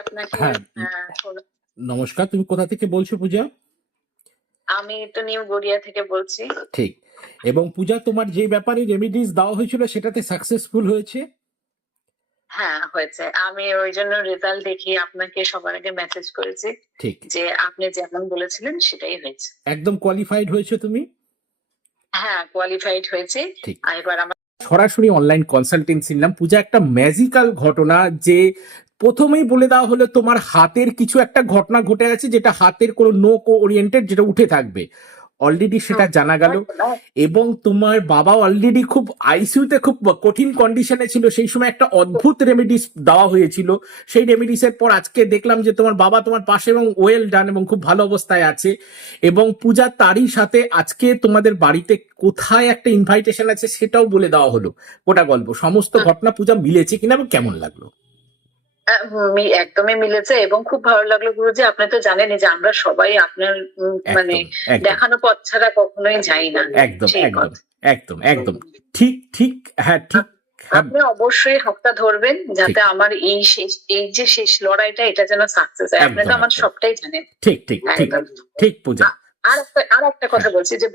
আপনাকে হ্যাঁ, কোনো- নমস্কার। তুমি কোথা থেকে বলছো পূজা? আমি তো নিউ গড়িয়া থেকে বলছি। ঠিক। এবং পূজা, তোমার যে ব্যাপারে রেমিডিস দেওয়া হয়েছিল সেটাতে সাকসেসফুল হয়েছে? হ্যাঁ, হয়েছে। আমি ওই জন্য রেজাল্ট দেখিয়ে আপনাকে সবার আগে মেসেজ করেছি ঠিক, যে আপনি যেমন বলেছিলেন সেটাই হয়েছে। একদম কোয়ালিফাইড হয়েছে তুমি। হ্যাঁ, কোয়ালিফাইড হয়েছে। ঠিক। এবার আমার সরাসরি অনলাইন কনসালটেন্সি নিলাম। পূজা, একটা ম্যাজিক্যাল ঘটনা যে প্রথমেই বলে দেওয়া হলো তোমার হাতের কিছু একটা ঘটনা ঘটে আছে, যেটা হাতের কোনো নো ওরিয়েন্টেড, যেটা উঠে থাকবে। অলরেডি সেটা জানা গেল। এবং তোমার বাবা অলরেডি খুব আইসিইউতে, খুব কঠিন কন্ডিশনে ছিল। সেই সময় একটা অদ্ভুত রেমেডিস দেওয়া হয়েছিল। সেই রেমেডিসের পর আজকে দেখলাম যে তোমার বাবা তোমার পাশে এবং ওয়েল ডান এবং খুব ভালো অবস্থায় আছে। এবং পূজা, তারই সাথে আজকে তোমাদের বাড়িতে কোথায় একটা ইনভাইটেশন আছে সেটাও বলে দেওয়া হলো। গোটা গল্প সমস্ত ঘটনা পূজা মিলেছে কিনা এবং কেমন লাগলো? একদমই মিলেছে এবং খুব ভালো লাগলো গুরুজি। আপনি তো জানেনই যে আমরা সবাই আপনার মানে একদম, একদম, দেখানো পথ ছাড়া কখনোই যাই না একদম, সেই একদম, পথ। একদম, একদম। ঠিক, ঠিক। হ্যাঁ, ঠিক। হ্যাঁ, আপনি অবশ্যই হাতটা ধরবেন ঠিক। যাতে আমার এই যে শেষ লড়াইটা এটা যেন সাকসেস হয়। আপনি তো একদম, আমার একদম। সবটাই জানেন। ঠিক, ঠিক, ঠিক, একদম। ঠিক পূজা। আর একটা কথা বলছি যে